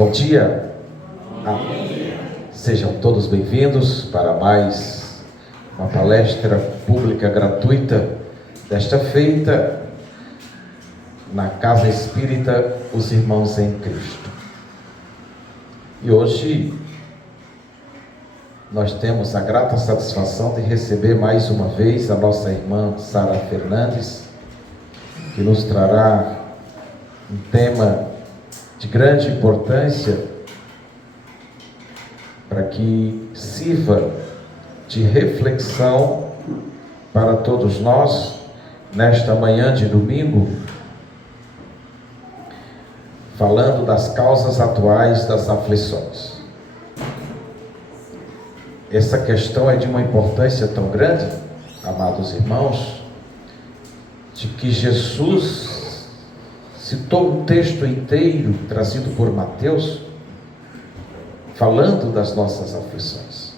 Bom dia. Sejam todos bem-vindos para mais uma palestra pública gratuita desta feita na Casa Espírita Os Irmãos em Cristo. E hoje nós temos a grata satisfação de receber mais uma vez a nossa irmã Sara Fernandes, que nos trará um tema de grande importância para que sirva de reflexão para todos nós nesta manhã de domingo, falando das causas atuais das aflições. Essa questão é de uma importância tão grande, amados irmãos, de que Jesus citou um texto inteiro trazido por Mateus, falando das nossas aflições.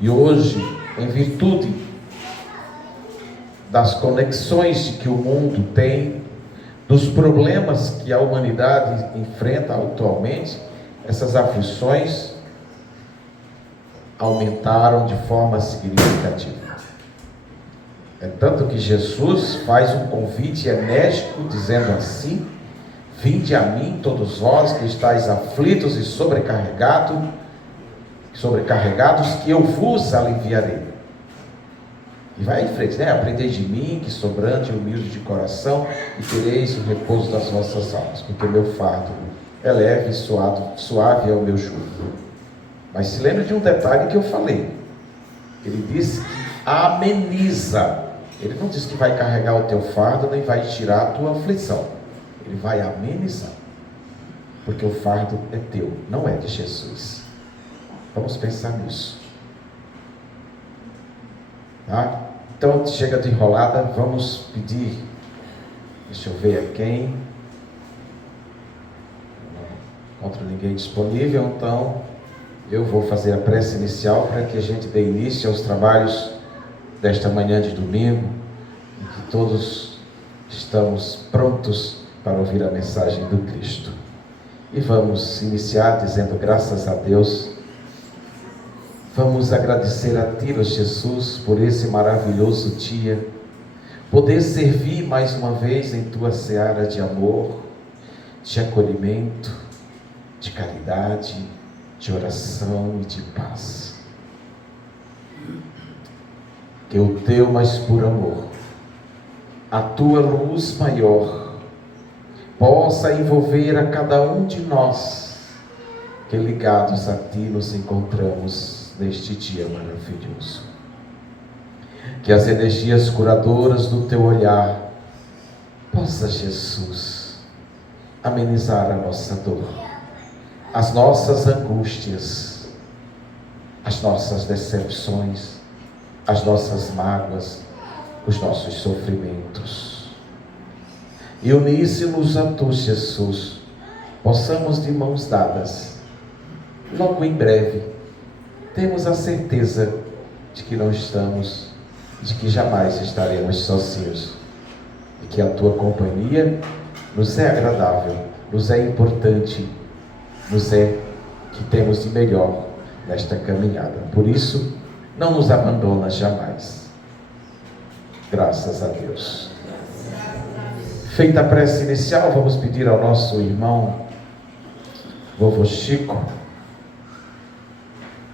E hoje, em virtude das conexões que o mundo tem, dos problemas que a humanidade enfrenta atualmente, essas aflições aumentaram de forma significativa. É tanto que Jesus faz um convite enérgico, dizendo assim: vinde a mim todos vós que estáis aflitos e sobrecarregados, que eu vos aliviarei. E vai em frente, né? Aprendei de mim, que sou brando e humilde de coração, e tereis o repouso das vossas almas, porque meu fardo é leve e suave é o meu jugo. Mas se lembra de um detalhe que eu falei. Ele disse que ameniza. Ele não diz que vai carregar o teu fardo, nem vai tirar a tua aflição. Ele vai amenizar. Porque o fardo é teu, não é de Jesus. Vamos pensar nisso. Tá? Então, chega de enrolada, vamos pedir. Deixa eu ver a quem. Não encontro ninguém disponível, então eu vou fazer a prece inicial para que a gente dê início aos trabalhos desta manhã de domingo, em que todos estamos prontos para ouvir a mensagem do Cristo. E vamos iniciar dizendo graças a Deus. Vamos agradecer a Ti, ó Jesus, por esse maravilhoso dia, poder servir mais uma vez em Tua seara de amor, de acolhimento, de caridade, de oração e de paz. Que o Teu mais puro amor, a Tua luz maior, possa envolver a cada um de nós, que ligados a Ti nos encontramos neste dia maravilhoso. Que as energias curadoras do Teu olhar possa, Jesus, amenizar a nossa dor, as nossas angústias, as nossas decepções, as nossas mágoas, os nossos sofrimentos. E uníssimos a Tu, Jesus, possamos de mãos dadas, logo em breve, temos a certeza de que não estamos, de que jamais estaremos sozinhos, e que a Tua companhia nos é agradável, nos é importante, nos é que temos de melhor nesta caminhada. Por isso, não nos abandona jamais. Graças a Deus. Feita a prece inicial, vamos pedir ao nosso irmão Vovô Chico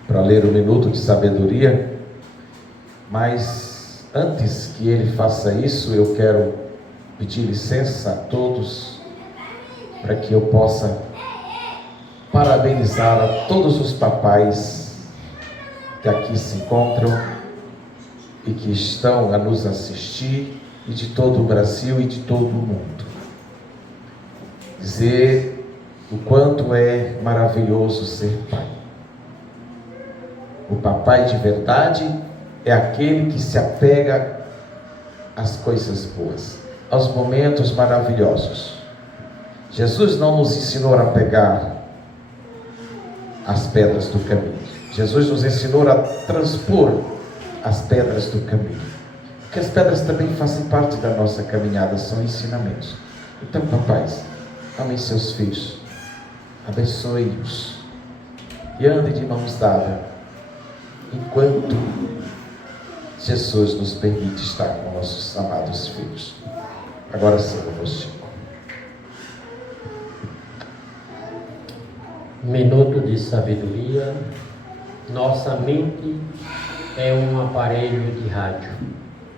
para ler o minuto de sabedoria. Mas antes que ele faça isso, eu quero pedir licença a todos para que eu possa parabenizar a todos os papais que aqui se encontram e que estão a nos assistir, e de todo o Brasil e de todo o mundo. Dizer o quanto é maravilhoso ser pai. O papai de verdade é aquele que se apega às coisas boas, aos momentos maravilhosos. Jesus não nos ensinou a pegar as pedras do caminho. Jesus nos ensinou a transpor as pedras do caminho. Porque as pedras também fazem parte da nossa caminhada, são ensinamentos. Então, papais, amem seus filhos, abençoe-os e ande de mãos dadas, enquanto Jesus nos permite estar com nossos amados filhos. Agora sim, você. Minuto de sabedoria. Nossa mente é um aparelho de rádio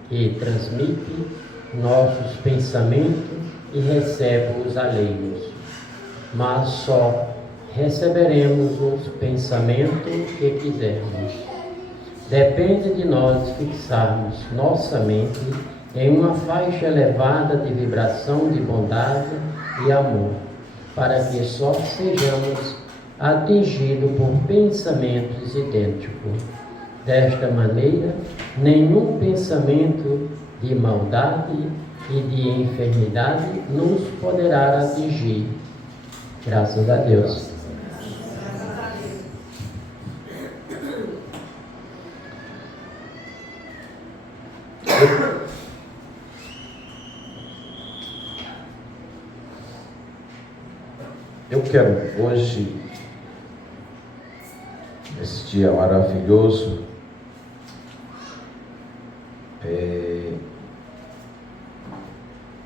que transmite nossos pensamentos e recebe os alheios, mas só receberemos os pensamentos que quisermos. Depende de nós fixarmos nossa mente em uma faixa elevada de vibração de bondade e amor, para que só sejamos atingidos por pensamentos idênticos. Desta maneira, nenhum pensamento de maldade e de enfermidade nos poderá atingir. Graças a Deus. Eu quero hoje, nesse dia maravilhoso,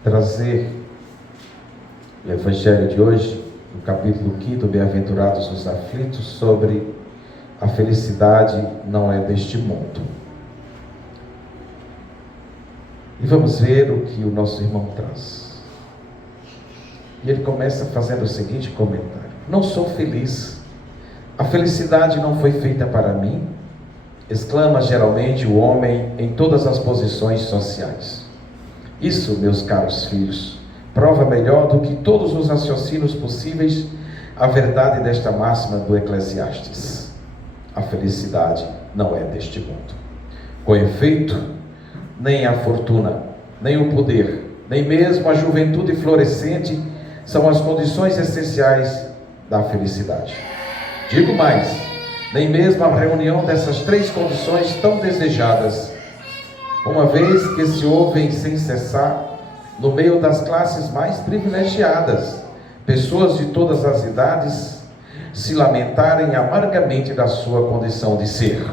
trazer o Evangelho de hoje, no capítulo 5, Bem-aventurados os aflitos, sobre a felicidade não é deste mundo. E vamos ver o que o nosso irmão traz. E ele começa fazendo o seguinte comentário: não sou feliz, a felicidade não foi feita para mim, exclama geralmente o homem em todas as posições sociais. Isso, meus caros filhos, prova melhor do que todos os raciocínios possíveis a verdade desta máxima do Eclesiastes: a felicidade não é deste mundo. Com efeito, nem a fortuna, nem o poder, nem mesmo a juventude florescente são as condições essenciais da felicidade. Digo mais, nem mesmo a reunião dessas três condições tão desejadas, uma vez que se ouvem sem cessar, no meio das classes mais privilegiadas, pessoas de todas as idades se lamentarem amargamente da sua condição de ser.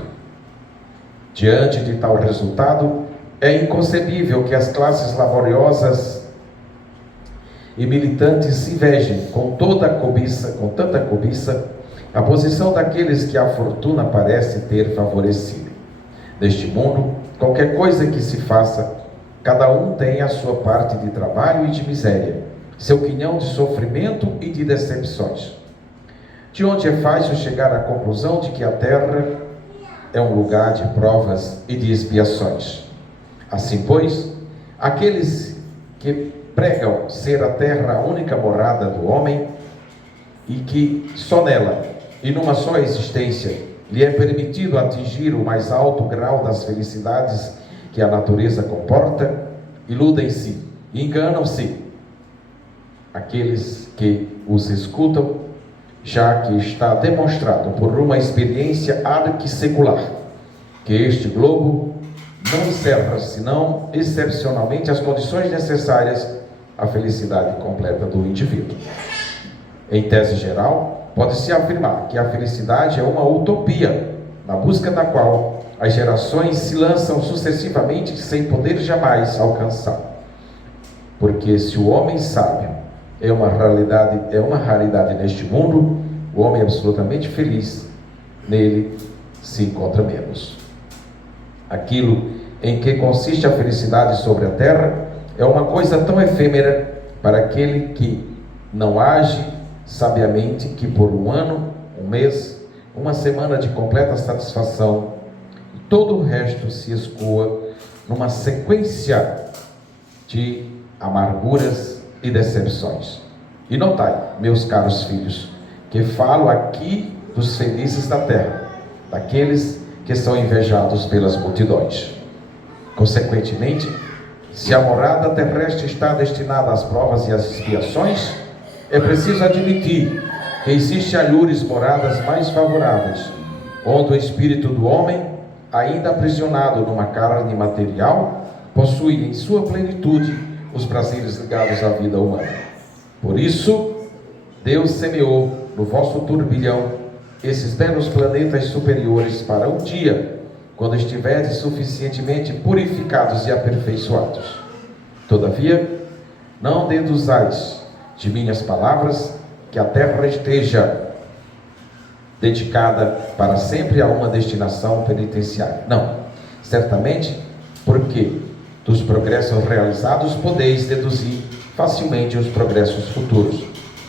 Diante de tal resultado, é inconcebível que as classes laboriosas e militantes invejem com tanta cobiça, a posição daqueles que a fortuna parece ter favorecido. Neste mundo, qualquer coisa que se faça, cada um tem a sua parte de trabalho e de miséria, seu quinhão de sofrimento e de decepções. De onde é fácil chegar à conclusão de que a terra é um lugar de provas e de expiações. Assim, pois, aqueles que pregam ser a terra a única morada do homem e que só nela e numa só existência lhe é permitido atingir o mais alto grau das felicidades que a natureza comporta, iludem-se e enganam-se aqueles que os escutam, já que está demonstrado por uma experiência arquissecular que este globo não encerra, senão excepcionalmente, as condições necessárias à felicidade completa do indivíduo. Em tese geral, pode-se afirmar que a felicidade é uma utopia, na busca da qual as gerações se lançam sucessivamente sem poder jamais alcançar. Porque se o homem sábio é uma raridade neste mundo, o homem absolutamente feliz nele se encontra menos. Aquilo em que consiste a felicidade sobre a terra é uma coisa tão efêmera para aquele que não age sabiamente, que por um ano, um mês, uma semana de completa satisfação, e todo o resto se escoa numa sequência de amarguras e decepções. E notai, meus caros filhos, que falo aqui dos felizes da terra, daqueles que são invejados pelas multidões. Consequentemente, se a morada terrestre está destinada às provas e às expiações, é preciso admitir que existem alhures moradas mais favoráveis, onde o espírito do homem, ainda aprisionado numa carne material, possui em sua plenitude os prazeres ligados à vida humana. Por isso, Deus semeou no vosso turbilhão esses belos planetas superiores para um dia, quando estiverdes suficientemente purificados e aperfeiçoados. Todavia, não deduzais de minhas palavras que a terra esteja dedicada para sempre a uma destinação penitenciária. Não, certamente, porque dos progressos realizados podeis deduzir facilmente os progressos futuros,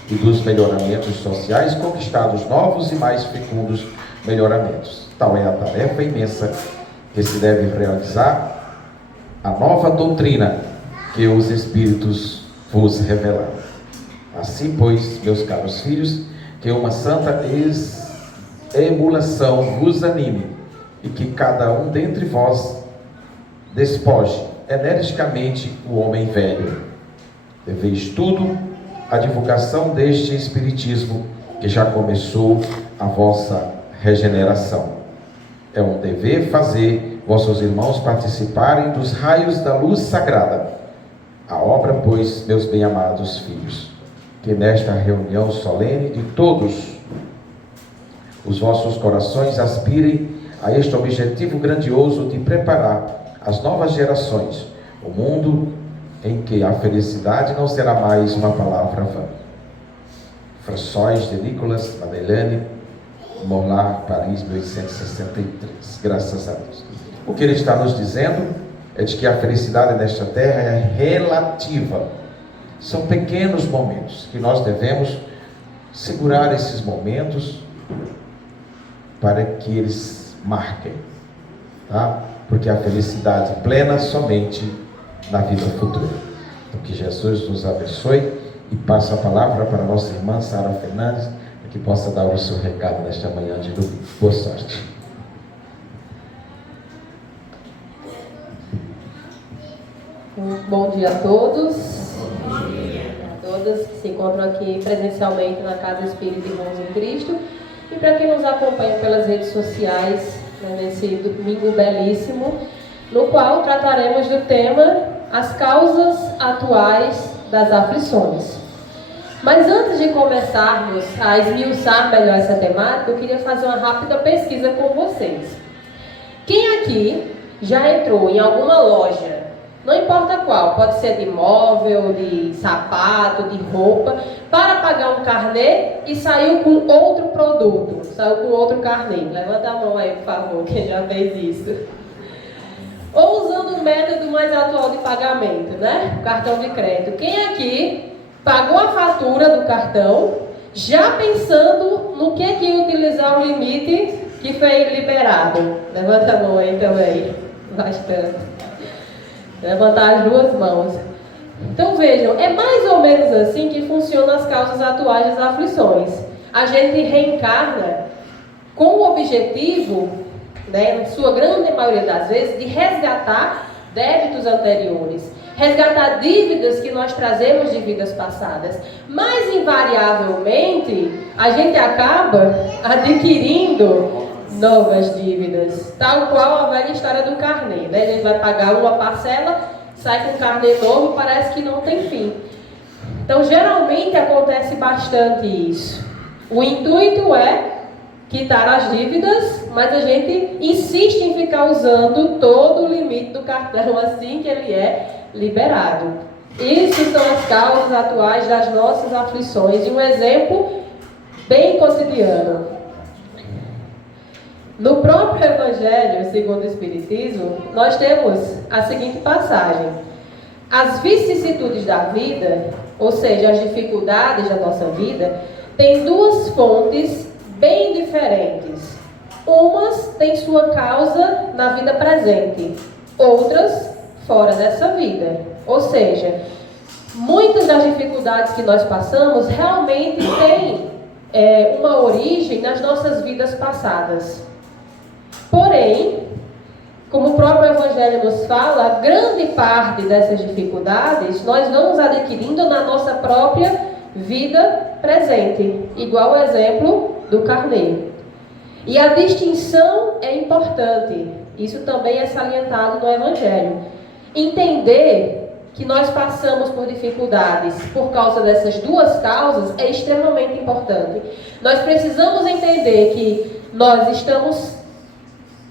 e dos melhoramentos sociais conquistados novos e mais fecundos melhoramentos. Tal é a tarefa imensa que se deve realizar, a nova doutrina que os Espíritos vos revelaram. Assim, pois, meus caros filhos, que uma santa emulação vos anime, e que cada um dentre vós despoje energicamente o homem velho. Deveis tudo à divulgação deste Espiritismo, que já começou a vossa regeneração. É um dever fazer vossos irmãos participarem dos raios da luz sagrada. A obra, pois, meus bem-amados filhos, que nesta reunião solene de todos os vossos corações aspirem a este objetivo grandioso de preparar as novas gerações, o mundo em que a felicidade não será mais uma palavra vã. François de Nicolas, Madeleine, Montlar, Paris, 1863. Graças a Deus. O que ele está nos dizendo é de que a felicidade nesta terra é relativa. São pequenos momentos que nós devemos segurar esses momentos para que eles marquem, tá? Porque a felicidade plena somente na vida futura. Então, que Jesus nos abençoe e passe a palavra para a nossa irmã Sara Fernandes, para que possa dar o seu recado nesta manhã de domingo. Boa sorte. Bom dia a todos. A todas que se encontram aqui presencialmente na Casa Espírita Irmãos em Cristo, e para quem nos acompanha pelas redes sociais, nesse domingo belíssimo, no qual trataremos do tema as causas atuais das aflições. Mas antes de começarmos a esmiuçar melhor essa temática, eu queria fazer uma rápida pesquisa com vocês. Quem aqui já entrou em alguma loja, não importa qual, pode ser de móvel, de sapato, de roupa, para pagar um carnê e saiu com outro produto, saiu com outro carnê? Levanta a mão aí, por favor, quem já fez isso. Ou usando o método mais atual de pagamento, né? O cartão de crédito. Quem aqui pagou a fatura do cartão, já pensando no que ia utilizar o limite que foi liberado? Levanta a mão aí também. Bastante. Levantar as duas mãos. Então vejam, é mais ou menos assim que funcionam as causas atuais das aflições. A gente reencarna com o objetivo, né, sua grande maioria das vezes, de resgatar débitos anteriores, resgatar dívidas que nós trazemos de vidas passadas. Mas invariavelmente a gente acaba adquirindo novas dívidas, tal qual a velha história do carnê, né? A gente vai pagar uma parcela, sai com carnê novo, parece que não tem fim. Então geralmente acontece bastante isso. O intuito é quitar as dívidas, mas a gente insiste em ficar usando todo o limite do cartão assim que ele é liberado. Isso são as causas atuais das nossas aflições, e um exemplo bem cotidiano. No próprio Evangelho segundo o Espiritismo, nós temos a seguinte passagem: as vicissitudes da vida, ou seja, as dificuldades da nossa vida, têm duas fontes bem diferentes. Umas têm sua causa na vida presente, outras fora dessa vida. Ou seja, muitas das dificuldades que nós passamos realmente têm uma origem nas nossas vidas passadas. Porém, como o próprio Evangelho nos fala, grande parte dessas dificuldades nós vamos adquirindo na nossa própria vida presente, igual o exemplo do carnê. E a distinção é importante, isso também é salientado no Evangelho. Entender que nós passamos por dificuldades por causa dessas duas causas é extremamente importante. Nós precisamos entender que nós estamos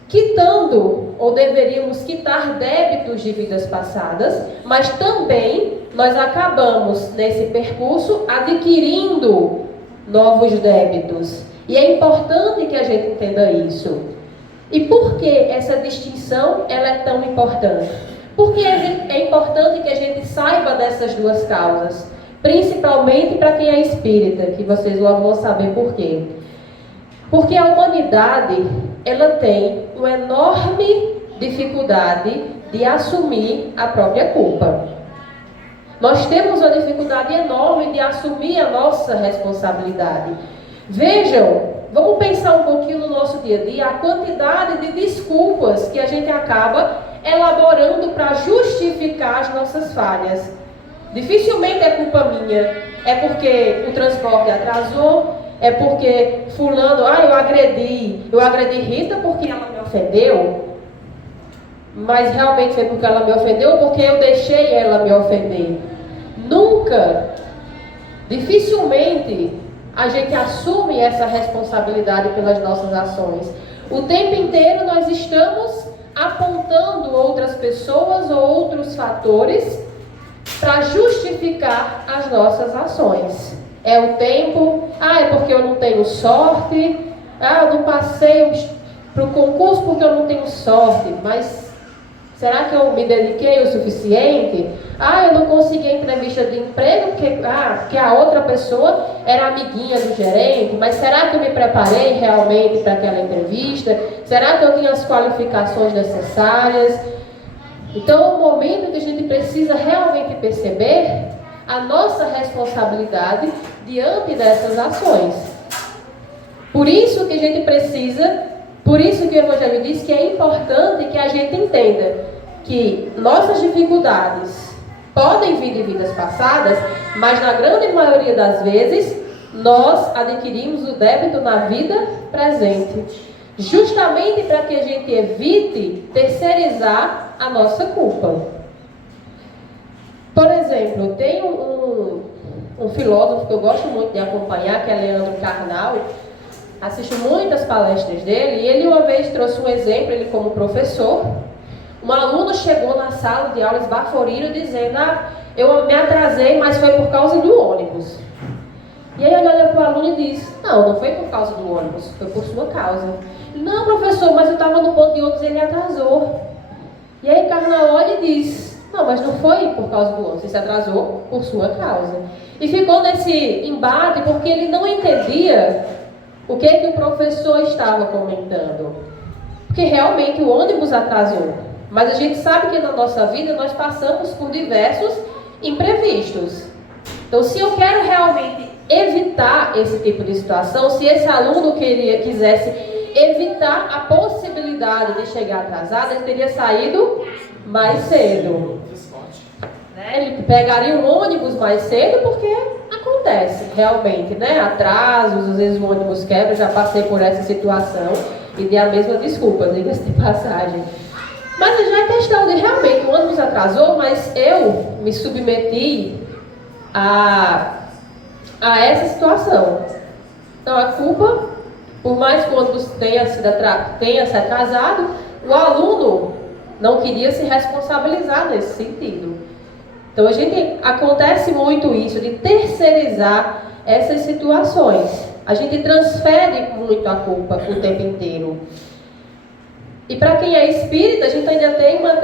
quitando, ou deveríamos quitar débitos de vidas passadas, mas também nós acabamos, nesse percurso, adquirindo novos débitos. E é importante que a gente entenda isso. E por que essa distinção ela é tão importante? Porque é importante que a gente saiba dessas duas causas, principalmente para quem é espírita, que vocês logo vão saber por quê. Porque a humanidade, ela tem uma enorme dificuldade de assumir a própria culpa. Nós temos uma dificuldade enorme de assumir a nossa responsabilidade. Vejam, vamos pensar um pouquinho no nosso dia a dia, a quantidade de desculpas que a gente acaba elaborando para justificar as nossas falhas. Dificilmente é culpa minha, é porque o transporte atrasou, é porque fulano, eu agredi Rita porque ela me ofendeu, mas realmente foi porque ela me ofendeu ou porque eu deixei ela me ofender. Nunca, dificilmente, a gente assume essa responsabilidade pelas nossas ações. O tempo inteiro nós estamos apontando outras pessoas ou outros fatores para justificar as nossas ações. É o tempo, é porque eu não tenho sorte, eu não passei para o concurso porque eu não tenho sorte, mas será que eu me dediquei o suficiente? Eu não consegui a entrevista de emprego porque a outra pessoa era amiguinha do gerente, mas será que eu me preparei realmente para aquela entrevista? Será que eu tinha as qualificações necessárias? Então é um momento que a gente precisa realmente perceber a nossa responsabilidade diante dessas ações. Por isso que a gente precisa, por isso que o Evangelho diz que é importante que a gente entenda que nossas dificuldades podem vir de vidas passadas, mas na grande maioria das vezes nós adquirimos o débito na vida presente, justamente para que a gente evite terceirizar a nossa culpa. Por exemplo, tem um filósofo que eu gosto muito de acompanhar, que é Leandro Carnal. Assisto muitas palestras dele, e ele uma vez trouxe um exemplo, ele como professor. Um aluno chegou na sala de aula esbaforido dizendo: eu me atrasei, mas foi por causa do ônibus. E aí ele olha para o aluno e diz: não foi por causa do ônibus, foi por sua causa. Não, professor, mas eu estava no ponto de ônibus e ele atrasou. E aí Carnal olha e diz: não, mas não foi por causa do ônibus, você se atrasou por sua causa. E ficou nesse embate porque ele não entendia o que o professor estava comentando. Porque realmente o ônibus atrasou. Mas a gente sabe que na nossa vida nós passamos por diversos imprevistos. Então, se eu quero realmente evitar esse tipo de situação, se esse aluno quisesse evitar a possibilidade de chegar atrasado, ele teria saído mais cedo. Ele pegaria um ônibus mais cedo porque acontece realmente, atrasos, às vezes o ônibus quebra, já passei por essa situação e dei a mesma desculpa, diga-se de passagem. Mas já é questão de realmente o ônibus atrasou, mas eu me submeti a essa situação. Então a culpa, por mais que o ônibus tenha se atrasado, o aluno não queria se responsabilizar nesse sentido. Então acontece muito isso, de terceirizar essas situações. A gente transfere muito a culpa o tempo inteiro. E para quem é espírita, a gente ainda tem uma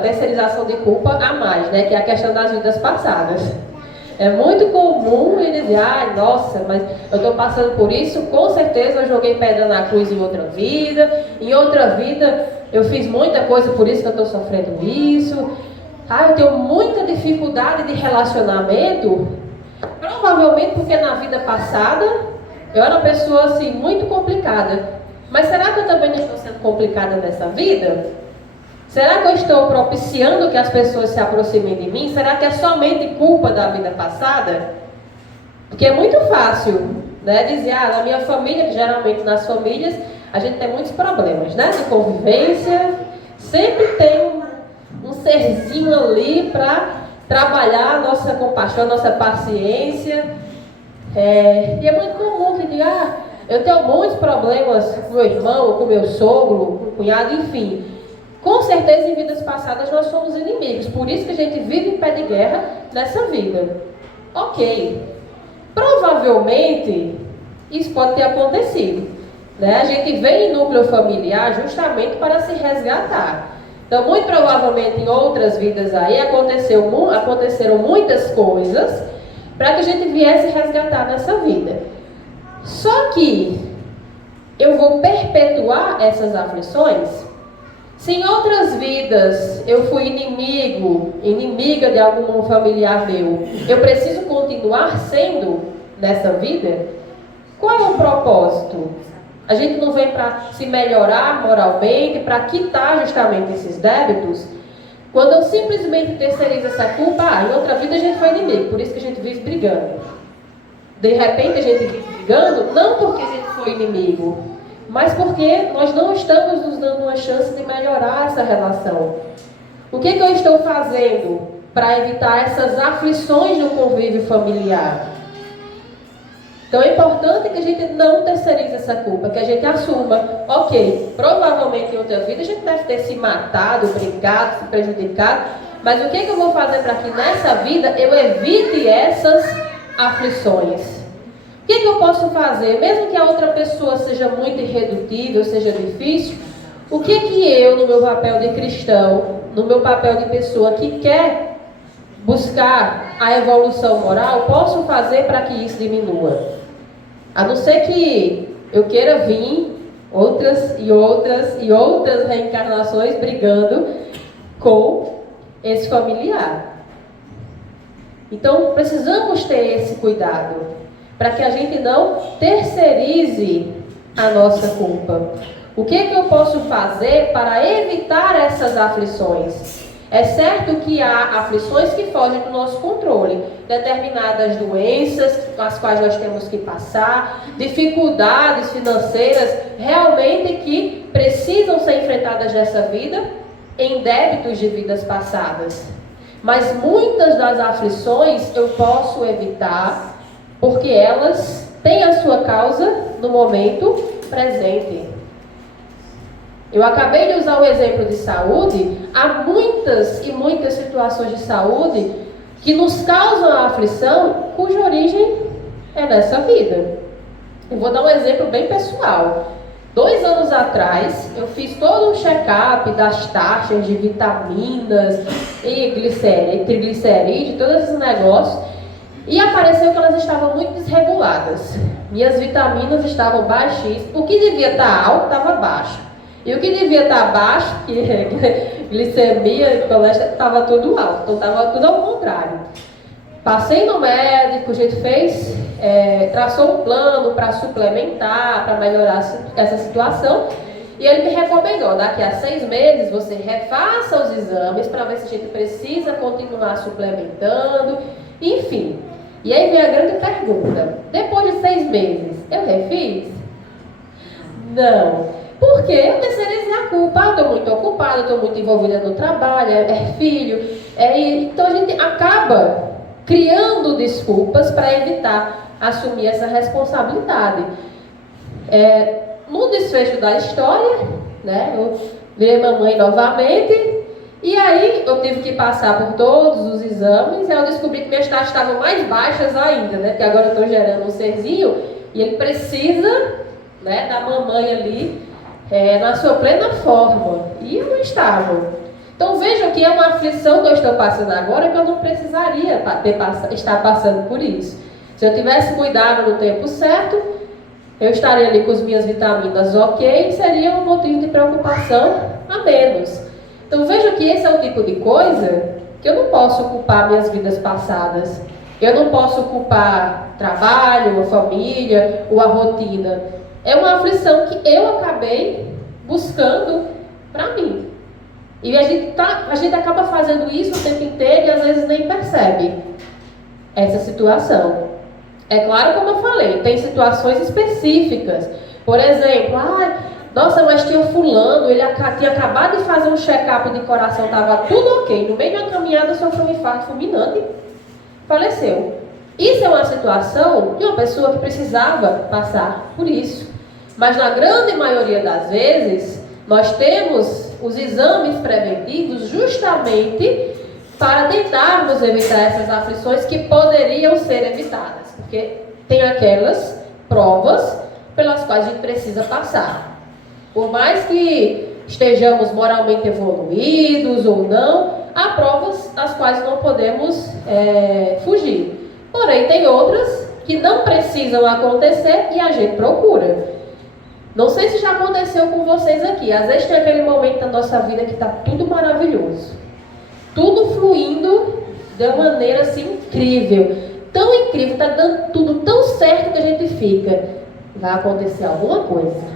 terceirização de culpa a mais, que é a questão das vidas passadas. É muito comum ele dizer: nossa, mas eu estou passando por isso, com certeza eu joguei pedra na cruz em outra vida eu fiz muita coisa, por isso que eu estou sofrendo isso. Eu tenho muita dificuldade de relacionamento, provavelmente porque na vida passada eu era uma pessoa assim, muito complicada. Mas será que eu também não estou sendo complicada nessa vida? Será que eu estou propiciando que as pessoas se aproximem de mim? Será que é somente culpa da vida passada? Porque é muito fácil, dizer, na minha família, que geralmente nas famílias, a gente tem muitos problemas, de convivência. Sempre tem um serzinho ali para trabalhar a nossa compaixão, a nossa paciência. E é muito comum que diga, eu tenho muitos problemas com meu irmão, com meu sogro, com o cunhado, enfim. Com certeza, em vidas passadas, nós somos inimigos. Por isso que a gente vive em pé de guerra nessa vida. Ok. Provavelmente, isso pode ter acontecido. Né? A gente vem em núcleo familiar justamente para se resgatar. Então, muito provavelmente, em outras vidas aí, aconteceram muitas coisas para que a gente viesse resgatar nessa vida. Só que eu vou perpetuar essas aflições? Se em outras vidas eu fui inimiga de algum familiar meu, eu preciso continuar sendo nessa vida? Qual é o propósito? A gente não vem para se melhorar moralmente, para quitar justamente esses débitos? Quando eu simplesmente terceirizo essa culpa, em outra vida a gente foi inimigo, por isso que a gente vive brigando. De repente a gente vive brigando, não porque a gente foi inimigo, mas porque nós não estamos nos dando uma chance de melhorar essa relação. O que eu estou fazendo para evitar essas aflições no convívio familiar? Então é importante que a gente não terceirize essa culpa, que a gente assuma, ok, provavelmente em outra vida a gente deve ter se matado, brigado, se prejudicado, mas o que eu vou fazer para que nessa vida eu evite essas aflições? O que eu posso fazer, mesmo que a outra pessoa seja muito irredutível, seja difícil, o que eu, no meu papel de cristão, no meu papel de pessoa que quer buscar a evolução moral, posso fazer para que isso diminua? A não ser que eu queira vir outras reencarnações brigando com esse familiar. Então, precisamos ter esse cuidado, para que a gente não terceirize a nossa culpa. O que eu posso fazer para evitar essas aflições? É certo que há aflições que fogem do nosso controle, determinadas doenças as quais nós temos que passar, dificuldades financeiras realmente que precisam ser enfrentadas nessa vida, em débitos de vidas passadas. Mas muitas das aflições eu posso evitar, porque elas têm a sua causa no momento presente. Eu acabei de usar o exemplo de saúde. Há muitas e muitas situações de saúde que nos causam a aflição, cuja origem é nessa vida. Eu vou dar um exemplo bem pessoal. 2 anos atrás, eu fiz todo um check-up das taxas de vitaminas e triglicerídeos, todos esses negócios, e apareceu que elas estavam muito desreguladas. Minhas vitaminas estavam baixíssimas. O que devia estar alto, estava baixo. E o que devia estar baixo, que é glicemia, colesterol, estava tudo alto. Então estava tudo ao contrário. Passei no médico, a gente traçou um plano para suplementar, para melhorar essa situação. E ele me recomendou, daqui a 6 meses você refaça os exames para ver se a gente precisa continuar suplementando, enfim. E aí vem a grande pergunta, depois de 6 meses, eu refiz? Não. Porque eu terceirizei a culpa, estou muito ocupada, estou muito envolvida no trabalho, é filho. Então a gente acaba criando desculpas para evitar assumir essa responsabilidade. No desfecho da história, né, eu virei mamãe novamente, e aí eu tive que passar por todos os exames, e eu descobri que minhas taxas estavam mais baixas ainda, né, porque agora eu estou gerando um serzinho, e ele precisa, né, da mamãe ali, na sua plena forma, e eu não estava. Então vejam que é uma aflição que eu estou passando agora, que eu não precisaria estar passando por isso. Se eu tivesse cuidado no tempo certo, eu estaria ali com as minhas vitaminas ok, seria um motivo de preocupação a menos. Então vejam que esse é o tipo de coisa que eu não posso culpar minhas vidas passadas. Eu não posso culpar trabalho, a família ou a rotina. É uma aflição que eu acabei buscando para mim. E a gente acaba fazendo isso o tempo inteiro e às vezes nem percebe essa situação. É claro, como eu falei, tem situações específicas. Por exemplo, Nossa, mas tinha fulano, ele tinha acabado de fazer um check-up de coração, estava tudo ok. No meio de uma caminhada sofreu um infarto fulminante, faleceu. Isso é uma situação de uma pessoa que precisava passar por isso. Mas na grande maioria das vezes, nós temos os exames preventivos justamente para tentarmos evitar essas aflições que poderiam ser evitadas. Porque tem aquelas provas pelas quais a gente precisa passar. Por mais que estejamos moralmente evoluídos ou não, há provas das quais não podemos fugir. Porém, tem outras que não precisam acontecer e a gente procura. Não sei se já aconteceu com vocês aqui. Às vezes tem aquele momento da nossa vida que está tudo maravilhoso. Tudo fluindo de uma maneira assim incrível. Tão incrível, está dando tudo tão certo que a gente fica. Vai acontecer alguma coisa.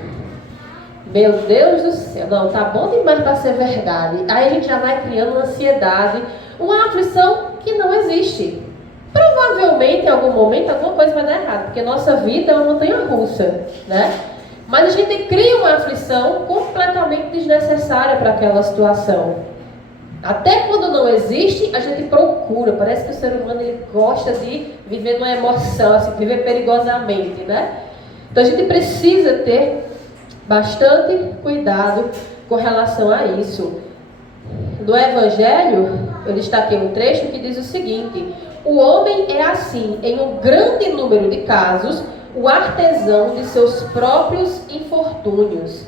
Meu Deus do céu, não, tá bom demais para ser verdade. Aí a gente já vai criando uma ansiedade, uma aflição que não existe. Provavelmente, em algum momento, alguma coisa vai dar errado, porque nossa vida é uma montanha-russa, né? Mas a gente cria uma aflição completamente desnecessária para aquela situação. Até quando não existe, a gente procura. Parece que o ser humano ele gosta de viver numa emoção, assim, viver perigosamente, né? Então a gente precisa ter bastante cuidado com relação a isso. No Evangelho, eu destaquei um trecho que diz o seguinte: o homem é assim, em um grande número de casos, o artesão de seus próprios infortúnios.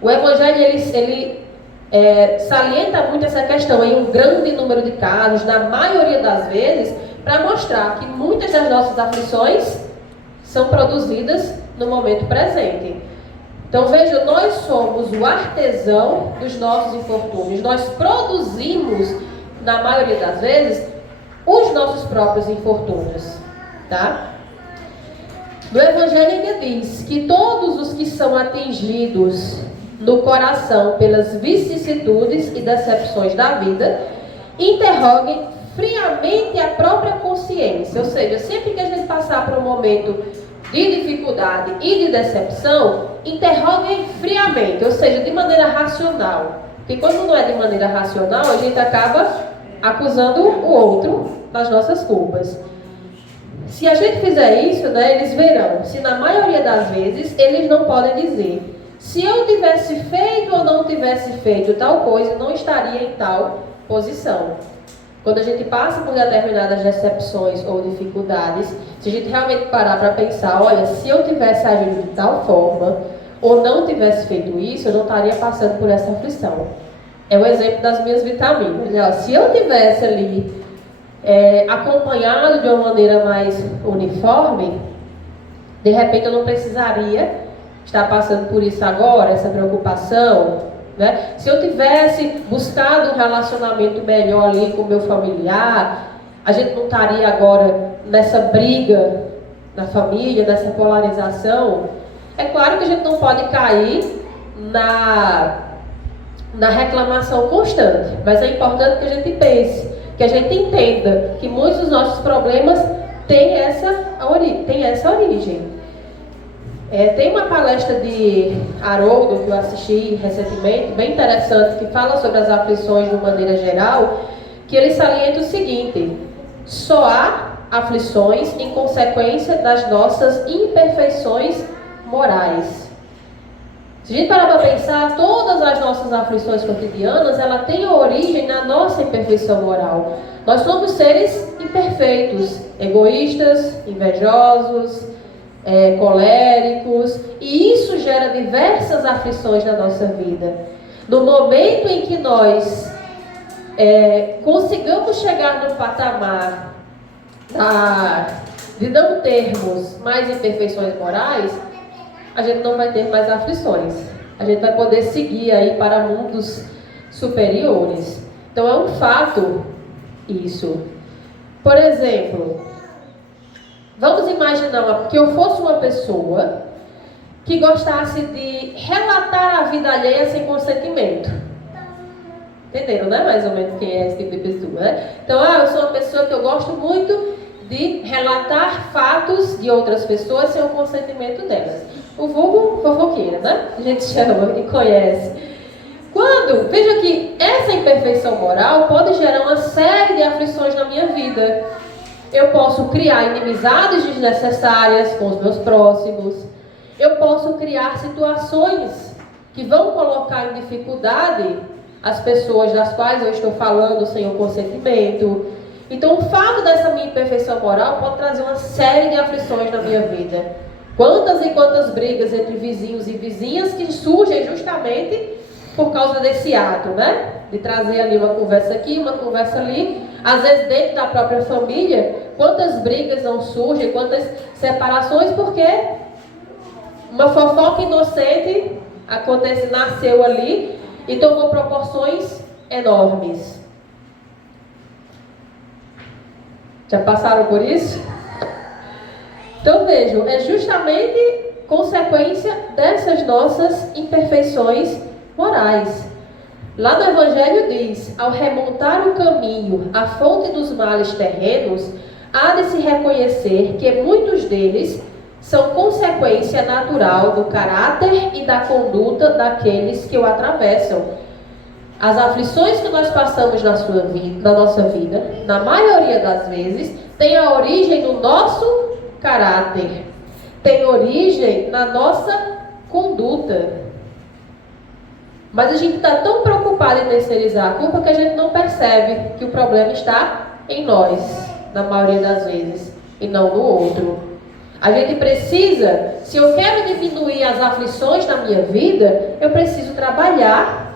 O Evangelho, ele salienta muito essa questão, em um grande número de casos, na maioria das vezes, para mostrar que muitas das nossas aflições são produzidas no momento presente. Então veja, nós somos o artesão dos nossos infortúnios. Nós produzimos, na maioria das vezes, os nossos próprios infortúnios, tá? No Evangelho ainda diz que todos os que são atingidos no coração pelas vicissitudes e decepções da vida, interroguem friamente a própria consciência. Ou seja, sempre que a gente passar por um momento de dificuldade e de decepção, interroguem friamente, ou seja, de maneira racional. Porque quando não é de maneira racional, a gente acaba acusando o outro das nossas culpas. Se a gente fizer isso, né, eles verão, se na maioria das vezes eles não podem dizer: se eu tivesse feito ou não tivesse feito tal coisa, não estaria em tal posição. Quando a gente passa por determinadas decepções ou dificuldades, se a gente realmente parar para pensar, olha, se eu tivesse agido de tal forma, ou não tivesse feito isso, eu não estaria passando por essa aflição. É o exemplo das minhas vitaminas, né? Se eu tivesse ali acompanhado de uma maneira mais uniforme, de repente eu não precisaria estar passando por isso agora, essa preocupação, né? Se eu tivesse buscado um relacionamento melhor ali com o meu familiar, a gente não estaria agora nessa briga na família, nessa polarização. É claro que a gente não pode cair na reclamação constante, mas é importante que a gente pense, que a gente entenda que muitos dos nossos problemas têm essa origem. Tem uma palestra de Haroldo que eu assisti recentemente, bem interessante, que fala sobre as aflições de uma maneira geral, que ele salienta o seguinte: só há aflições em consequência das nossas imperfeições morais. Se a gente parar para pensar, todas as nossas aflições cotidianas, ela tem origem na nossa imperfeição moral. Nós somos seres imperfeitos, egoístas, invejosos, coléricos, e isso gera diversas aflições na nossa vida. No momento em que nós consigamos chegar no patamar de não termos mais imperfeições morais, a gente não vai ter mais aflições. A gente vai poder seguir aí para mundos superiores. Então é um fato isso. Por exemplo, vamos imaginar que eu fosse uma pessoa que gostasse de relatar a vida alheia sem consentimento. Entenderam, né? Mais ou menos quem é esse tipo de pessoa, né? Então, eu sou uma pessoa que eu gosto muito de relatar fatos de outras pessoas sem o consentimento delas. o vulgo fofoqueira, né? A gente chama e conhece. Veja que essa imperfeição moral pode gerar uma série de aflições na minha vida. Eu posso criar inimizades desnecessárias com os meus próximos. Eu posso criar situações que vão colocar em dificuldade as pessoas das quais eu estou falando sem o consentimento. Então, o fato dessa minha imperfeição moral pode trazer uma série de aflições na minha vida. Quantas e quantas brigas entre vizinhos e vizinhas que surgem justamente por causa desse ato, né? De trazer ali uma conversa aqui, uma conversa ali. Às vezes dentro da própria família, quantas brigas não surgem, quantas separações, porque uma fofoca inocente nasceu ali e tomou proporções enormes. Já passaram por isso? Então vejam, é justamente consequência dessas nossas imperfeições morais. Lá no Evangelho diz: ao remontar o caminho à fonte dos males terrenos, há de se reconhecer que muitos deles são consequência natural do caráter e da conduta daqueles que o atravessam. As aflições que nós passamos na nossa vida, na maioria das vezes, têm a origem no nosso caráter, tem origem na nossa conduta. Mas a gente está tão preocupado em terceirizar a culpa que a gente não percebe que o problema está em nós, na maioria das vezes, e não no outro. A gente precisa, se eu quero diminuir as aflições na minha vida, eu preciso trabalhar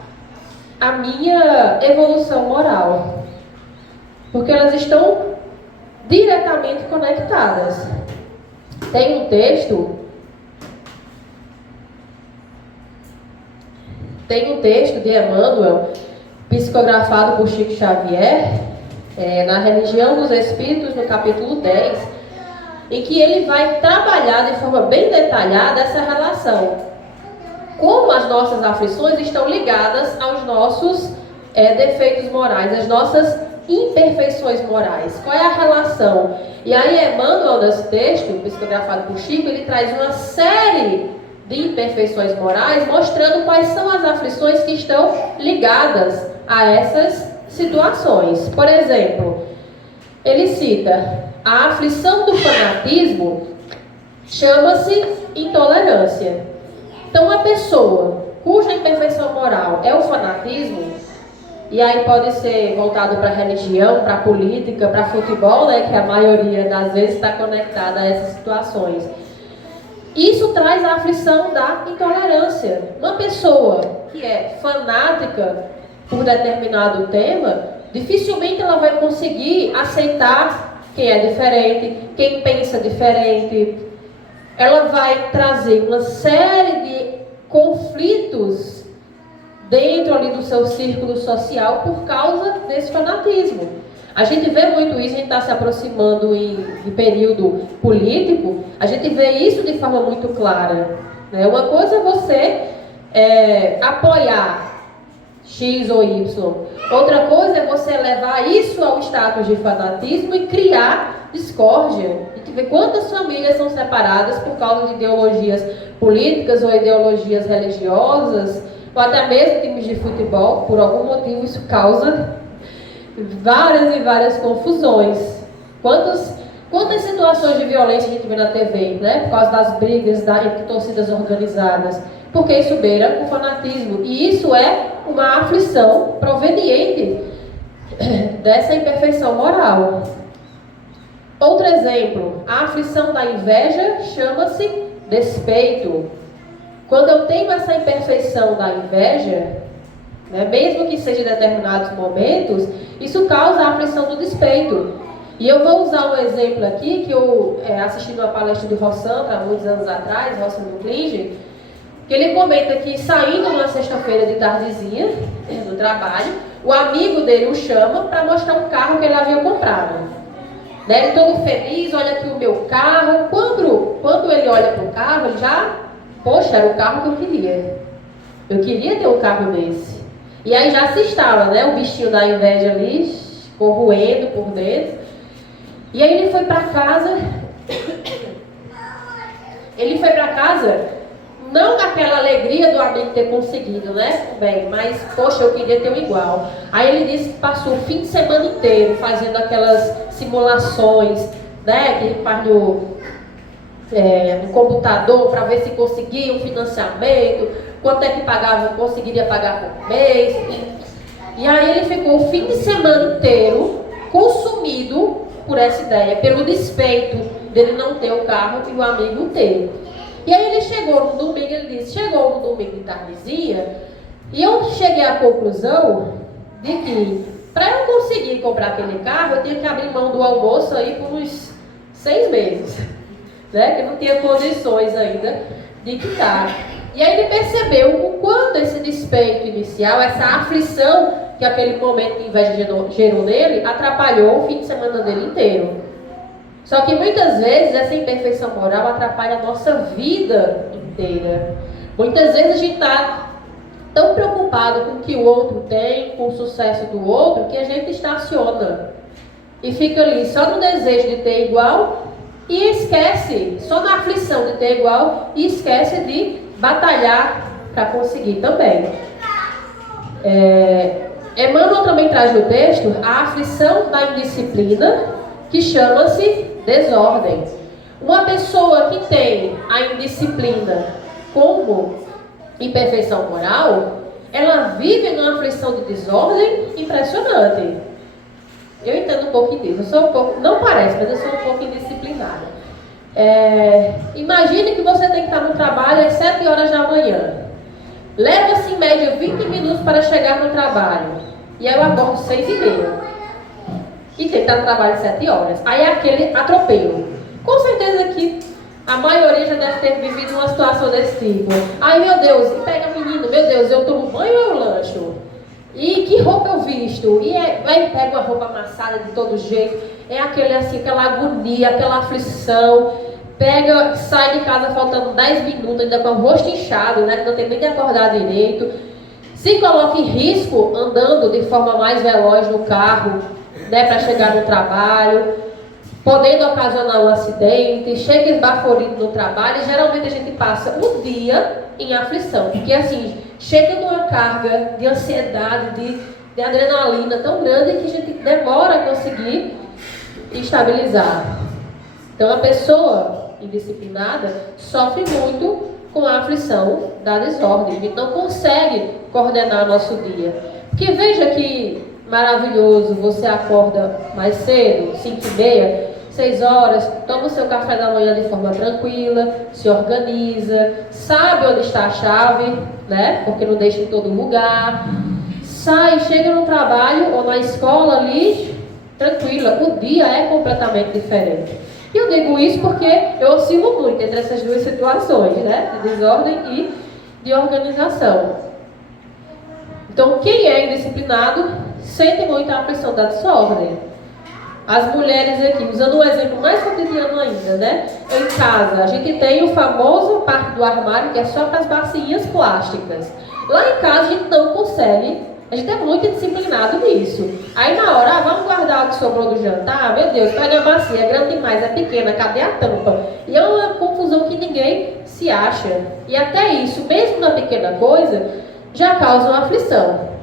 a minha evolução moral, porque elas estão diretamente conectadas. Tem um texto de Emmanuel, psicografado por Chico Xavier, na Religião dos Espíritos, no capítulo 10, em que ele vai trabalhar de forma bem detalhada essa relação. Como as nossas aflições estão ligadas aos nossos defeitos morais, às nossas imperfeições morais. Qual é a relação? E aí Emmanuel, nesse texto, psicografado por Chico, ele traz uma série de imperfeições morais, mostrando quais são as aflições que estão ligadas a essas situações. Por exemplo, ele cita: a aflição do fanatismo chama-se intolerância. Então, uma pessoa cuja imperfeição moral é o fanatismo, e aí pode ser voltado para a religião, para a política, para futebol, né, que a maioria das vezes está conectada a essas situações. Isso traz a aflição da intolerância. Uma pessoa que é fanática por determinado tema, dificilmente ela vai conseguir aceitar quem é diferente, quem pensa diferente. Ela vai trazer uma série de conflitos dentro ali do seu círculo social por causa desse fanatismo. A gente vê muito isso, a gente está se aproximando de período político, a gente vê isso de forma muito clara, né? Uma coisa é você apoiar X ou Y, outra coisa é você levar isso ao status de fanatismo e criar discórdia. A gente vê quantas famílias são separadas por causa de ideologias políticas ou ideologias religiosas, ou até mesmo times de futebol. Por algum motivo isso causa várias e várias confusões. Quantas situações de violência a gente vê na TV, né? Por causa das brigas entre torcidas organizadas. Porque isso beira o fanatismo. E isso é uma aflição proveniente dessa imperfeição moral. Outro exemplo, a aflição da inveja chama-se despeito. Quando eu tenho essa imperfeição da inveja, né, mesmo que seja em determinados momentos, isso causa a aflição do despeito. E eu vou usar um exemplo aqui, que eu assisti numa palestra do Rossandro há muitos anos atrás, Rossandro Klinger, que ele comenta que saindo numa sexta-feira de tardezinha, do trabalho, o amigo dele o chama para mostrar um carro que ele havia comprado. Né, ele todo feliz, olha aqui o meu carro. Quando ele olha para o carro, ele já, poxa, era o carro que eu queria. Eu queria ter um carro desse. E aí já se instala, né, o bichinho da inveja ali, corroendo por dentro. E aí ele foi para casa Não aquela alegria do amigo ter conseguido, né? Bem, mas, poxa, eu queria ter um igual. Aí ele disse que passou o fim de semana inteiro fazendo aquelas simulações, né? Que faz no computador para ver se conseguia um financiamento, quanto é que pagava, conseguiria pagar por mês. E aí ele ficou o fim de semana inteiro consumido por essa ideia, pelo despeito dele não ter o carro e o amigo ter. E aí ele chegou no domingo, ele disse, chegou no domingo de tardezinha, e eu cheguei à conclusão de que para eu conseguir comprar aquele carro, eu tinha que abrir mão do almoço aí por uns 6 meses, né? Que não tinha condições ainda de quitar. E aí ele percebeu o quanto esse despeito inicial, essa aflição que aquele momento de inveja gerou nele, atrapalhou o fim de semana dele inteiro. Só que muitas vezes essa imperfeição moral atrapalha a nossa vida inteira. Muitas vezes a gente está tão preocupado com o que o outro tem, com o sucesso do outro, que a gente estaciona. E fica ali só no desejo de ter igual e esquece, só na aflição de ter igual e esquece de batalhar para conseguir também. Emmanuel também traz no texto a aflição da indisciplina, que chama-se desordem. Uma pessoa que tem a indisciplina como imperfeição moral, ela vive numa aflição de desordem impressionante. Eu entendo um pouquinho disso. Eu sou um pouco, não parece, mas eu sou um pouco indisciplinada. Imagine que você tem que estar no trabalho às 7 horas da manhã. Leva-se em média 20 minutos para chegar no trabalho. E aí eu acordo 6h30. E tem que estar no trabalho às 7 horas. Aí é aquele atropelo. Com certeza que a maioria já deve ter vivido uma situação desse tipo. Ai meu Deus, e pega menino, meu Deus, eu tomo banho ou eu lancho? E que roupa eu visto? E vai pega uma roupa amassada de todo jeito. É aquele assim, aquela agonia, aquela aflição. Pega, sai de casa faltando 10 minutos, ainda com o rosto inchado, né? Que não tem nem que acordar direito. Se coloca em risco andando de forma mais veloz no carro, né? Para chegar no trabalho, podendo ocasionar um acidente, chega esbaforido no trabalho. E geralmente a gente passa o dia em aflição, porque assim, chega numa carga de ansiedade, de adrenalina tão grande que a gente demora a conseguir estabilizar. Então a pessoa indisciplinada sofre muito com a aflição da desordem. A gente não consegue coordenar nosso dia. Porque veja que maravilhoso, você acorda mais cedo, 5h30, 6 horas, toma o seu café da manhã de forma tranquila, se organiza, sabe onde está a chave, né? Porque não deixa em todo lugar. Sai, chega no trabalho ou na escola ali, tranquila. O dia é completamente diferente. E eu digo isso porque eu oscilo muito entre essas duas situações, né? De desordem e de organização. Então, quem é indisciplinado sente muito a pressão da desordem. As mulheres aqui, usando um exemplo mais cotidiano ainda, né? Em casa, a gente tem o famoso parte do armário que é só para as bacias plásticas. Lá em casa a gente não consegue, a gente é muito disciplinado nisso. Aí na hora, vamos guardar o que sobrou do jantar? Meu Deus, pega a bacia, é grande demais, é pequena, cadê a tampa? E é uma confusão que ninguém se acha. E até isso, mesmo na pequena coisa, já causa uma aflição.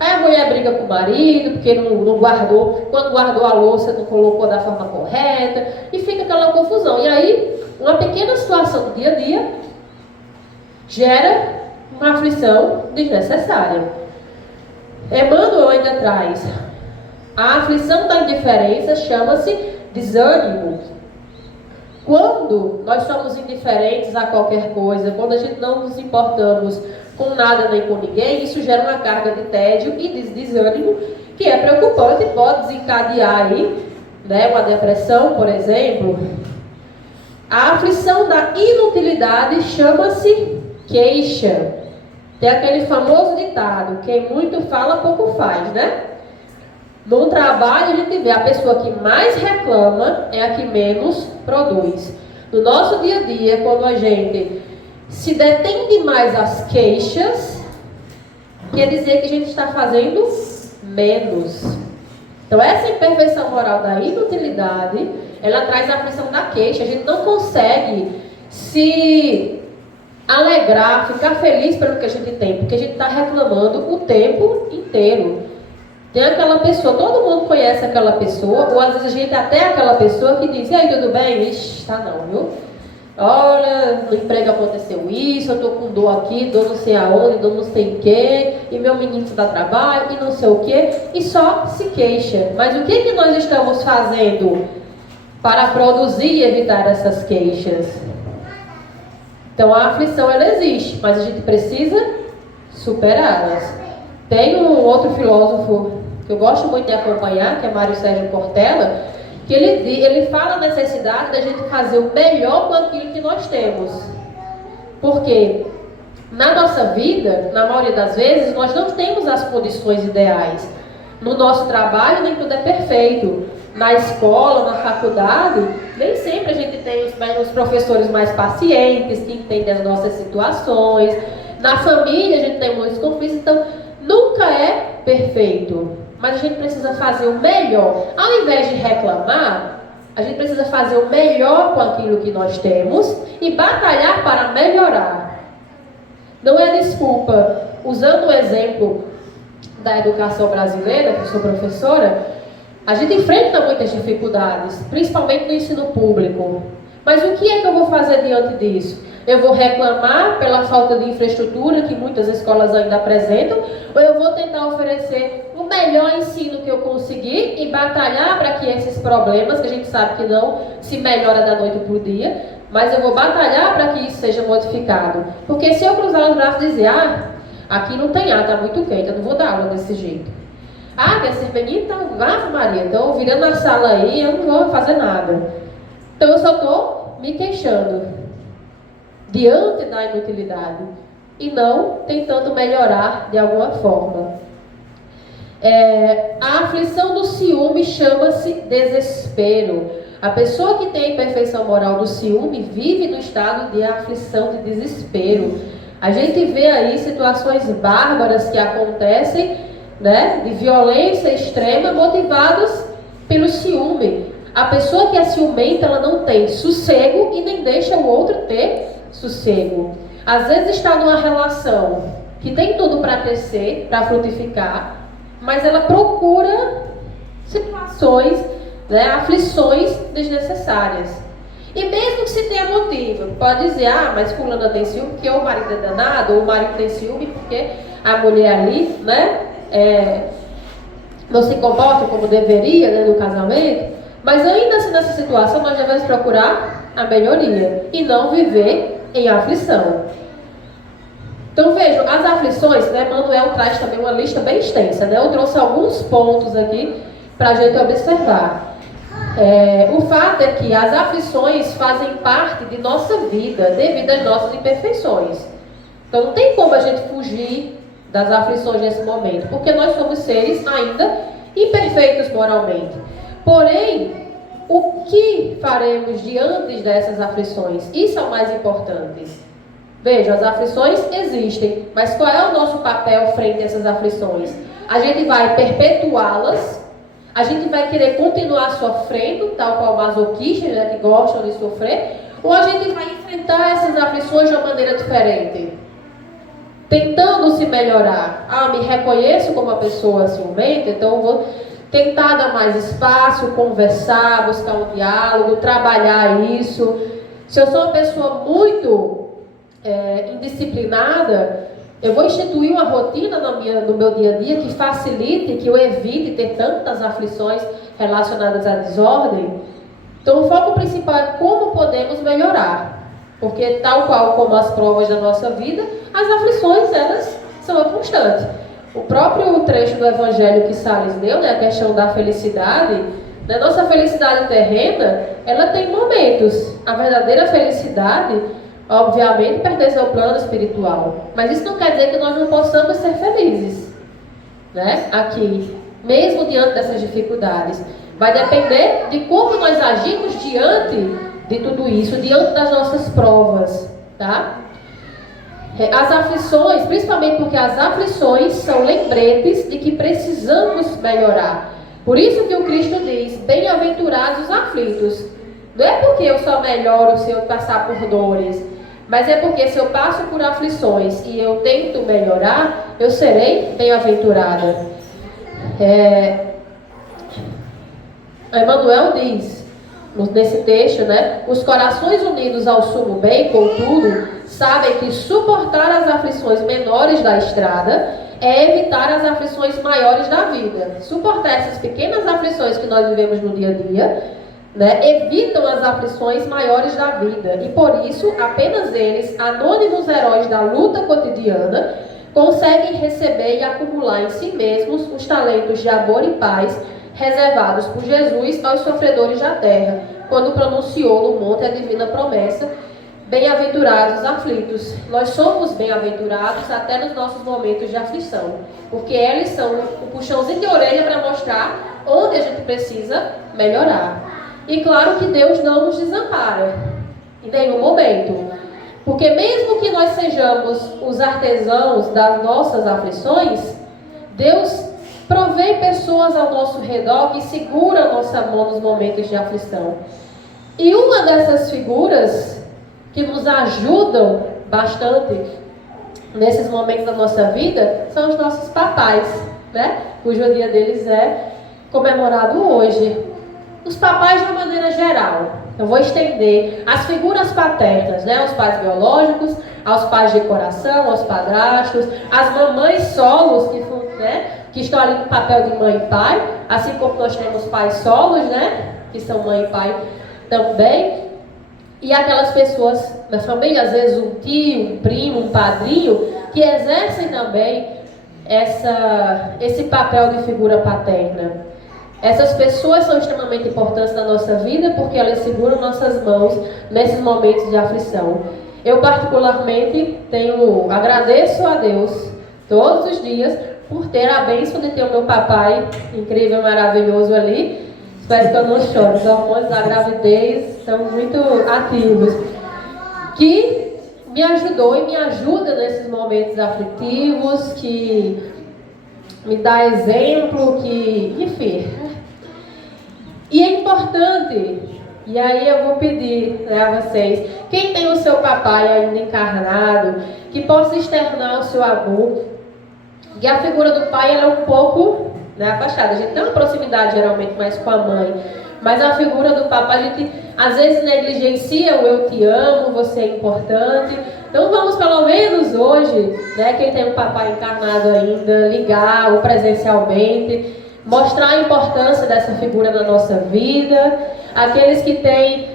Aí a mulher briga com o marido, porque não guardou, quando guardou a louça não colocou da forma correta, e fica aquela confusão. E aí, uma pequena situação do dia a dia gera uma aflição desnecessária. Emmanuel ainda traz, a aflição da indiferença chama-se desânimo. Quando nós somos indiferentes a qualquer coisa, quando a gente não nos importamos com nada nem com ninguém, isso gera uma carga de tédio e de desânimo que é preocupante e pode desencadear aí, né, uma depressão, por exemplo. A aflição da inutilidade chama-se queixa. Tem aquele famoso ditado, quem muito fala, pouco faz, né? No trabalho a gente vê a pessoa que mais reclama é a que menos produz. No nosso dia a dia, quando a gente se detém demais às queixas, quer dizer que a gente está fazendo menos. Então essa imperfeição moral da inutilidade, ela traz a aflição da queixa. A gente não consegue se alegrar, ficar feliz pelo que a gente tem, porque a gente está reclamando o tempo inteiro. Tem aquela pessoa, todo mundo conhece aquela pessoa, ou às vezes a gente até aquela pessoa que diz: e aí, tudo bem? Ixi, tá não, viu? Olha, no emprego aconteceu isso, eu tô com dor aqui, dor não sei aonde, dor não sei o que, e meu menino dá trabalho, e não sei o que, e só se queixa. Mas o que nós estamos fazendo para produzir e evitar essas queixas? Então a aflição, ela existe, mas a gente precisa superá-las. Tem um outro filósofo que eu gosto muito de acompanhar, que é Mário Sérgio Cortella, que ele fala a necessidade da gente fazer o melhor com aquilo que nós temos. Porque na nossa vida, na maioria das vezes, nós não temos as condições ideais. No nosso trabalho, nem tudo é perfeito. Na escola, na faculdade, nem sempre a gente tem os professores mais pacientes, que entendem as nossas situações. Na família, a gente tem muitos conflitos, então nunca é perfeito. Mas a gente precisa fazer o melhor. Ao invés de reclamar, a gente precisa fazer o melhor com aquilo que nós temos e batalhar para melhorar. Não é desculpa. Usando o exemplo da educação brasileira, que eu sou professora, a gente enfrenta muitas dificuldades, principalmente no ensino público. Mas o que é que eu vou fazer diante disso? Eu vou reclamar pela falta de infraestrutura que muitas escolas ainda apresentam, ou eu vou tentar oferecer o melhor ensino que eu conseguir e batalhar para que esses problemas, que a gente sabe que não se melhora da noite para o dia, mas eu vou batalhar para que isso seja modificado. Porque se eu cruzar os braços e dizer: aqui não tem ar, está muito quente, eu não vou dar aula desse jeito. Quer ser menina? Então, Maria, então virando a sala aí, eu não vou fazer nada. Então eu só estou me queixando diante da inutilidade e não tentando melhorar de alguma forma. A aflição do ciúme chama-se desespero. A pessoa que tem a imperfeição moral do ciúme vive no estado de aflição, de desespero. A gente vê aí situações bárbaras que acontecem, né, de violência extrema, motivados pelo ciúme. A pessoa que é ciumenta, ela não tem sossego e nem deixa o outro ter sossego. Às vezes está numa relação que tem tudo para crescer, para frutificar, mas ela procura situações, né, aflições desnecessárias. E mesmo que se tenha motivo, pode dizer: mas fulana tem ciúme porque o marido é danado, ou o marido tem ciúme porque a mulher ali, né, não se comporta como deveria, né, no casamento. Mas ainda assim, nessa situação, nós devemos procurar a melhoria e não viver em aflição. Então vejam, as aflições, né, Manuel traz também uma lista bem extensa, né? Eu trouxe alguns pontos aqui para a gente observar. O fato é que as aflições fazem parte de nossa vida devido às nossas imperfeições. Então não tem como a gente fugir das aflições nesse momento, porque nós somos seres ainda imperfeitos moralmente. Porém, o que faremos diante dessas aflições? Isso é o mais importante. Veja, as aflições existem, mas qual é o nosso papel frente a essas aflições? A gente vai perpetuá-las, a gente vai querer continuar sofrendo, tal qual masoquistas, né, que gostam de sofrer, ou a gente vai enfrentar essas aflições de uma maneira diferente, tentando se melhorar. Me reconheço como uma pessoa ciumenta, então eu vou tentar dar mais espaço, conversar, buscar um diálogo, trabalhar isso. Se eu sou uma pessoa muito indisciplinada, eu vou instituir uma rotina no meu dia a dia que facilite, que eu evite ter tantas aflições relacionadas à desordem. Então o foco principal é como podemos melhorar. Porque tal qual como as provas da nossa vida, as aflições, elas são a constante. O próprio trecho do Evangelho que Salles deu, né, a questão da felicidade, né, nossa felicidade terrena, ela tem momentos. A verdadeira felicidade, obviamente, pertence ao plano espiritual. Mas isso não quer dizer que nós não possamos ser felizes, né, aqui, mesmo diante dessas dificuldades. Vai depender de como nós agimos diante de tudo isso, diante das nossas provas, tá? As aflições, principalmente porque as aflições são lembretes de que precisamos melhorar. Por isso que o Cristo diz: bem-aventurados os aflitos. Não é porque eu só melhoro se eu passar por dores, Mas é porque se eu passo por aflições e eu tento melhorar, eu serei bem-aventurada. Emmanuel diz, nesse texto, né? Os corações unidos ao sumo bem, contudo, sabem que suportar as aflições menores da estrada é evitar as aflições maiores da vida. Suportar essas pequenas aflições que nós vivemos no dia a dia, né, evitam as aflições maiores da vida. E por isso, apenas eles, anônimos heróis da luta cotidiana, conseguem receber e acumular em si mesmos os talentos de amor e paz reservados por Jesus aos sofredores da terra, quando pronunciou no monte a divina promessa: bem-aventurados os aflitos. Nós somos bem-aventurados até nos nossos momentos de aflição, porque eles são o puxãozinho de orelha para mostrar onde a gente precisa melhorar. E claro que Deus não nos desampara em nenhum momento, porque mesmo que nós sejamos os artesãos das nossas aflições, Deus provê pessoas ao nosso redor que seguram a nossa mão nos momentos de aflição. E uma dessas figuras que nos ajudam bastante nesses momentos da nossa vida são os nossos papais, né? Cujo dia deles é comemorado hoje. Os papais de uma maneira geral. Eu vou estender as figuras paternas, né? Os pais biológicos, aos pais de coração, aos padrastos, as mamães solos que estão ali no papel de mãe e pai, assim como nós temos pais solos, né? Que são mãe e pai também. E aquelas pessoas da família, às vezes um tio, um primo, um padrinho, que exercem também esse papel de figura paterna. Essas pessoas são extremamente importantes na nossa vida porque elas seguram nossas mãos nesses momentos de aflição. Eu particularmente agradeço a Deus todos os dias por ter a bênção de ter o meu papai incrível, maravilhoso ali. Espero que eu não chore. Os hormônios da gravidez são muito ativos. Que me ajudou e me ajuda nesses momentos aflitivos, que me dá exemplo, enfim. E é importante, e aí eu vou pedir, né, a vocês, quem tem o seu papai ainda encarnado, que possa externar o seu amor. E a figura do pai ela é um pouco, né, afastada. A gente tem uma proximidade geralmente mais com a mãe, mas a figura do papai a gente às vezes negligencia o eu te amo, você é importante. Então vamos pelo menos hoje, né, quem tem um papai encarnado ainda, ligar-o presencialmente, mostrar a importância dessa figura na nossa vida. Aqueles que têm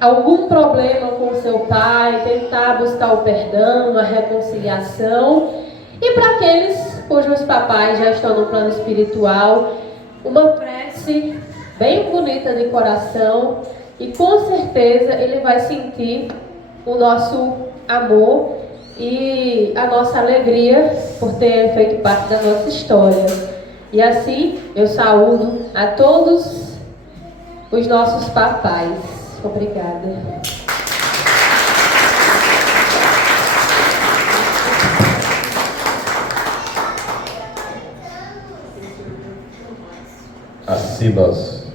algum problema com o seu pai, tentar buscar o perdão, a reconciliação. E para aqueles cujos papais já estão no plano espiritual, uma prece bem bonita de coração, e com certeza ele vai sentir o nosso amor e a nossa alegria por ter feito parte da nossa história. E assim eu saúdo a todos os nossos papais. Obrigada. Assim nós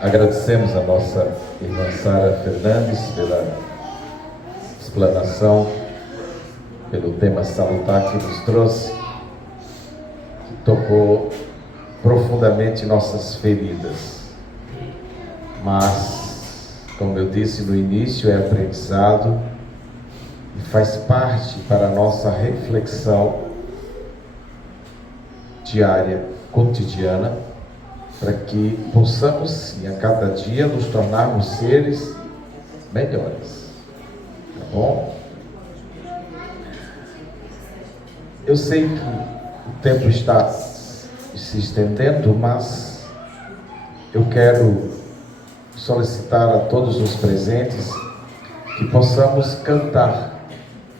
agradecemos a nossa irmã Sara Fernandes pela explanação, pelo tema salutar que nos trouxe, que tocou profundamente nossas feridas. Mas, como eu disse no início, é aprendizado e faz parte para a nossa reflexão diária, cotidiana, para que possamos, sim, a cada dia nos tornarmos seres melhores. Tá bom? Eu sei que o tempo está se estendendo, mas eu quero solicitar a todos os presentes que possamos cantar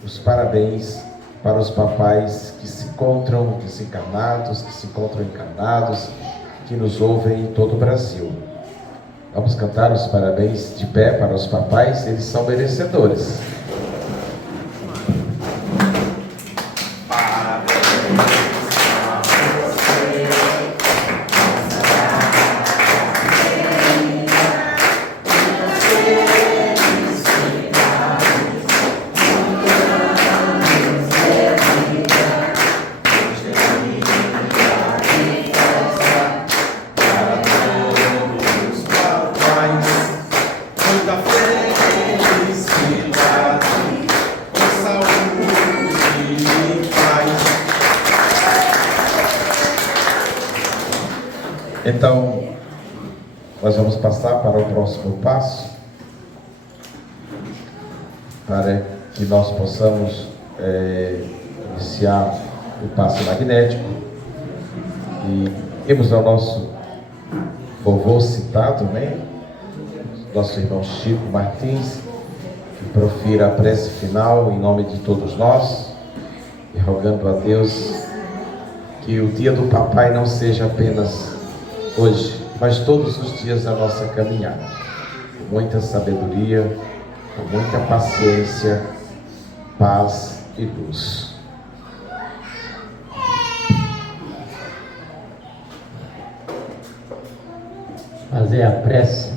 os parabéns para os papais que se encontram desencarnados, que se encontram encarnados, que nos ouvem em todo o Brasil. Vamos cantar os parabéns de pé para os papais, eles são merecedores. Então, nós vamos passar para o próximo passo, para que nós possamos iniciar o passe magnético. E temos ao nosso vovô citado, né? Nosso irmão Chico Martins, que profira a prece final em nome de todos nós, e rogando a Deus que o dia do papai não seja apenas hoje, mas todos os dias da nossa caminhada, com muita sabedoria, com muita paciência, paz e luz. Fazer a prece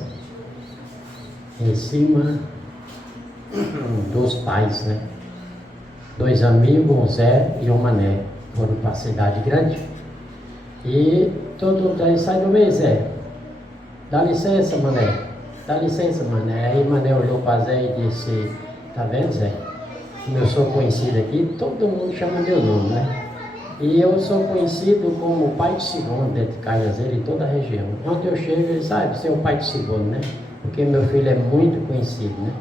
em cima dos pais, né? 2 amigos, um Zé e um Mané, foram para a cidade grande. E todo mundo aí sai do meio, Zé. Dá licença, Mané. Dá licença, Mané. Aí Mané olhou para Zé e disse: tá vendo, Zé? Como eu sou conhecido aqui, todo mundo chama meu nome, né? E eu sou conhecido como o pai de segundo dentro de Caiazeiro e toda a região. Onde eu chego, ele sabe, você é o pai de segundo, né? Porque meu filho é muito conhecido, né?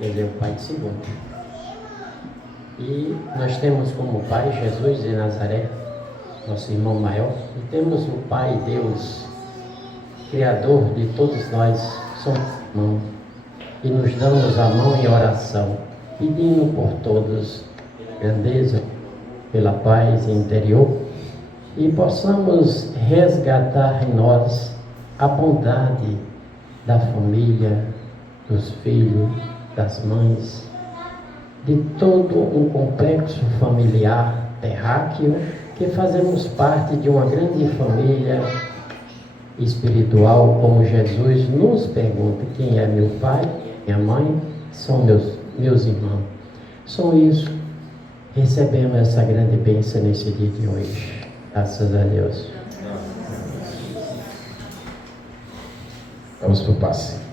Ele é o pai de segundo. E nós temos como pai Jesus de Nazaré, nosso irmão maior, e temos o Pai Deus, Criador de todos nós, somos irmãos, e nos damos a mão em oração, pedindo por todos grandeza, pela paz interior, e possamos resgatar em nós a bondade da família, dos filhos, das mães, de todo um complexo familiar terráqueo, que fazemos parte de uma grande família espiritual, como Jesus nos pergunta: quem é meu pai, minha mãe, são meus irmãos. Só isso, recebemos essa grande bênção nesse dia de hoje. Graças a Deus. Vamos para o passe.